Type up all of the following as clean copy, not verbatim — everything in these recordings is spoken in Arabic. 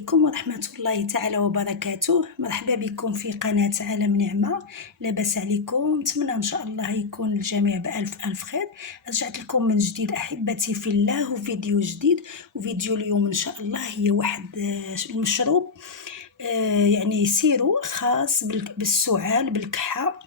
عليكم ورحمة الله تعالى وبركاته. مرحبا بكم في قناة عالم نعمة. لاباس عليكم؟ نتمنى ان شاء الله يكون الجميع بألف خير. رجعت لكم من جديد احبتي في الله وفيديو جديد. وفيديو اليوم ان شاء الله هي واحد المشروب يعني سيرو خاص بالسعال بالكحة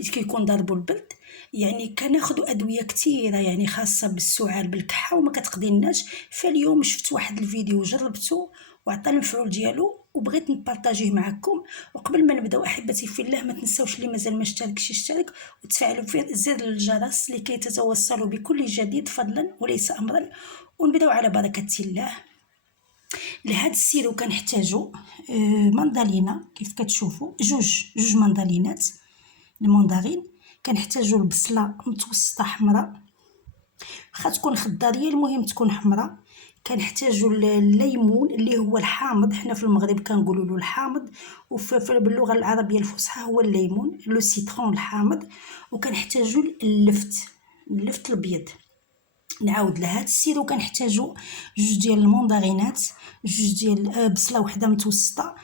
اللي كيكون ضربو البرد. يعني كناخذوا ادويه كثيره يعني خاصه بالسعال بالكحه وما كتقديناش. فاليوم شفت واحد الفيديو جربته وعطاني المفعول ديالو وبغيت نبارطاجيه معكم. وقبل ما نبداو احبتي في الله ما تنساوش اللي مازال ما اشتركش يشترك وتفعلوا في زر الجرس لكي تتوصلوا بكل جديد فضلا وليس امرا. ونبداو على بركه الله. لهاد السيرو كنحتاجو مندالينا كيف كتشوفوا جوج مندالينات المندارين. كنحتاجو البصله متوسطه حمراء، واخا تكون خضاريه المهم تكون حمراء. كنحتاجو الليمون اللي هو الحامض، حنا في المغرب كنقولوا له الحامض وفي باللغه العربيه الفصحى هو الليمون لو سيترون الحامض. وكنحتاجو اللفت الابيض. نعاود لهاد السيرو كنحتاجو جوج ديال المندارينات، جوج ديال بصله وحده متوسطه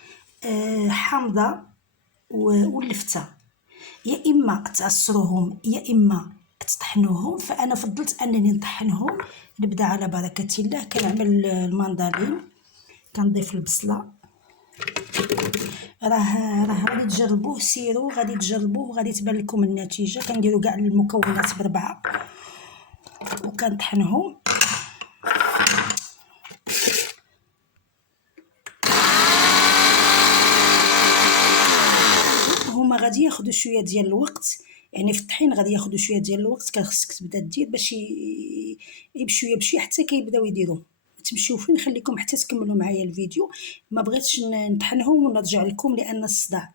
حامضه واللفته. يا اما تعصروهم يا اما تطحنوهم، فانا فضلت انني نطحنهم. نبدا على بركه الله. كنعمل المندالين، كنضيف البصله. راه غادي تجربوه سيرو، غادي تجربوه وغادي تبان لكم النتيجه. كنديروا كاع المكونات بربعه وكنطحنهم. هما غادي ياخذوا شويه ديال الوقت، يعني في الطحين غادي ياخذوا شويه ديال الوقت. خصك تبدا دير باش بشويه بشويه حتى كيبداو يديروا. تمشيو فين نخليكم حتى تكملوا معايا الفيديو. ما بغيتش نطحنهم ونرجع لكم لان الصداع.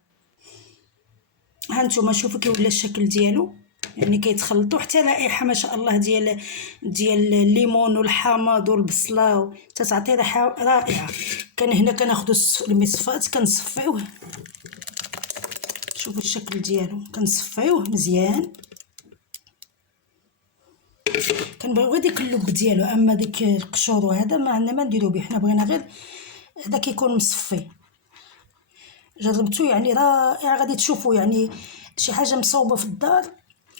ها نتوما شوفوا كي ولا الشكل ديالو، يعني كيتخلطوا حتى رائحه ما شاء الله ديال الليمون والحامض والبصله تتعطي ريحه رائعه. هنا كناخذوا المصفات كنصفيوه. شوفوا الشكل ديالو، كنصفيوه مزيان. كنبغيو غير ديك اللب ديالو، اما ديك القشور وهذا ما عندنا ما نديرو به. حنا بغينا غير هذا كيكون مصفي. جربتو يعني رائع، غادي تشوفوا يعني شي حاجه مصوبه في الدار.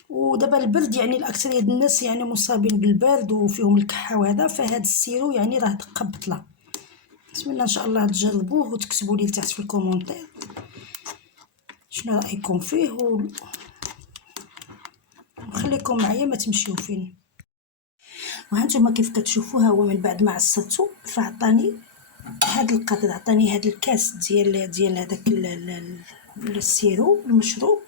ودابا البرد يعني الاكثريه ديال الناس يعني مصابين بالبرد وفيهم الكحه وهذا، فهاد السيرو يعني راه دقه بطله. نتمنى ان شاء الله تجربوه وتكتبوا لي تحت في الكومونتير شنو رايكم فيه. وخليكم معايا ما تمشيو فين. وهانتوما كيف كتشوفوها هو من بعد ما عصرته فعطاني هاد القدر، عطاني هاد الكاس ديال هذاك السيرو المشروب.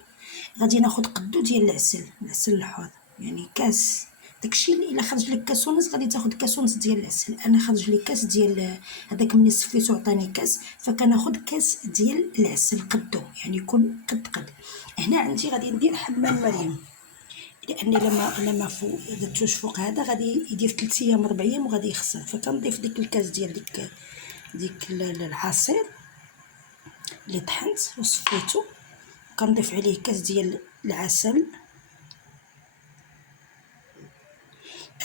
غادي ناخذ قدو ديال العسل الحر، يعني كاس. داكشي الا خرج لك كاس ونص غادي تاخذ كاس ونص ديال العسل. انا خرج لي كاس ديال هذاك ملي صفيتو عطاني كاس، فكناخذ كاس ديال العسل قدو، يعني يكون قد. هنا عندي غادي ندير حمام مريم، لاني لما درتوش فوق هذا غادي يدير 3 ايام 4 ايام وغادي يخسر. فكنضيف ديك الكاس ديال ديك العصير اللي طحنت وصفيته، كنضيف عليه كاس ديال العسل.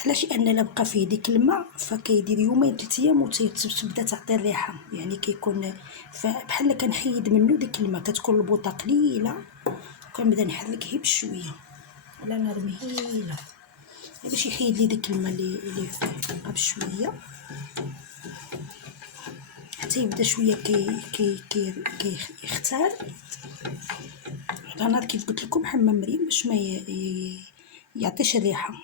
علاش؟ لان الا بقى فيه ديك الماء فكيدير يومين 3 ايام وتبدا تعطي الريحه، يعني كيكون بحال كنحيد منه ديك الماء. كتكون البوطه قليله وكنبدا نحرك غير بشويه ولا نرمي هيله باش يحيد لي ديك الماء اللي فيه بشويه حتى يبدا شويه كي يختار. انا كيف قلت لكم حمام مريم باش ما يعطيش الريحه.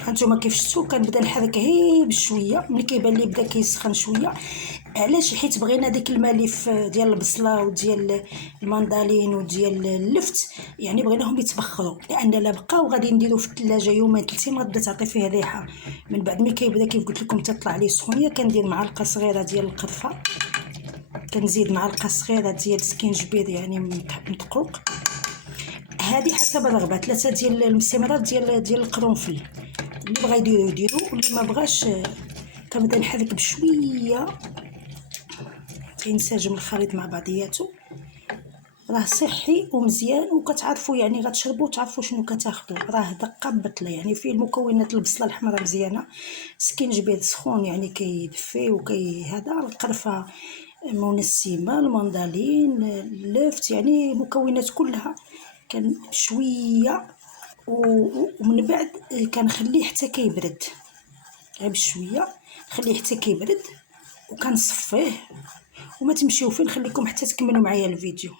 هانتوما كيف شفتوا كنبدا نحرك غير بشويه. ملي كيبان لي بدا كيسخن شويه، علاش؟ حيت بغينا ديك الملف ديال البصله وديال المندالين وديال اللفت، يعني بغيناهم يتبخروا. لان لا بقاو غادي نديرو في الثلاجه يومين 3 ايام غتبدا تعطي فيه ريحه. من بعد ملي كيبدا كيف قلت لكم تطلع عليه سخونيه، كندير معلقه صغيره ديال القرفه، كنزيد معلقه صغيره ديال سكينجبير يعني مدقوق. هذه حسب الرغبه. 3 ديال المسمرات ديال القرنفل. اللي بغا يديرو واللي ما بغاش. كنبدا نحرك بشويه كينسجم الخليط مع بعضياته. راه صحي ومزيان، وكتعرفوا يعني غتشربوا تعرفوا شنو كتاخذوا. راه دقه ببطله، يعني فيه المكونات. البصله الحمراء مزيانه، سكينجبير سخون يعني كيدفي هذا، القرفه منسمه، المندالين، اللفت، يعني مكونات كلها. كان شويه ومن بعد كنخليه حتى كيبرد، غير بشويه نخليه حتى كيبرد وكنصفيه. وما تمشيو فين، خليكم حتى تكملوا معايا الفيديو.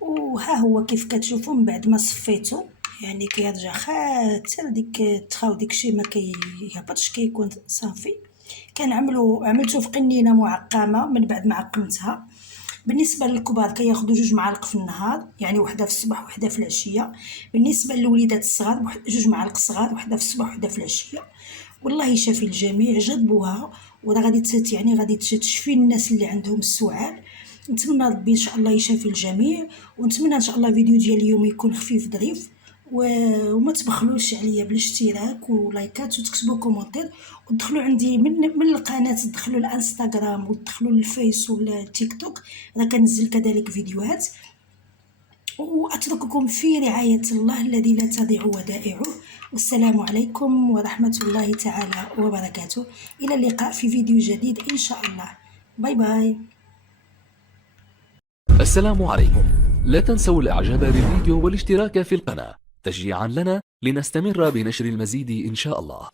وها هو كيف كتشوفوا من بعد ما صفيتو، يعني كيرجع خاتر ديك تخاو داكشي ما كيهبطش، كيكون صافي. عملتو في قنينه معقمه من بعد ما عقمتها. بالنسبه للكبار كياخذوا 2 معالق في النهار، يعني وحده في الصباح وحده في العشيه. بالنسبه للوليدات الصغار 2 معالق صغار، وحده في الصباح وحده في العشيه. والله شافي الجميع، جربوها وراه غادي تشفي الناس اللي عندهم السعال. نتمنى ربي ان شاء الله يشافي الجميع، ونتمنى ان شاء الله الفيديو ديال اليوم يكون خفيف ظريف. وما تبخلوش عليا بالاشتراك ولايكات وتكتبوا كومونتير، وتدخلوا عندي من القناه، تدخلوا الانستغرام وتدخلوا الفيس والتيك توك، راه كنزل كذلك فيديوهات. وأترككم في رعاية الله الذي لا تضيع ودائعه. والسلام عليكم ورحمة الله تعالى وبركاته. إلى اللقاء في فيديو جديد إن شاء الله. باي باي. السلام عليكم. لا تنسوا الاعجاب بالفيديو والاشتراك في القناة تشجيعا لنا لنستمر بنشر المزيد إن شاء الله.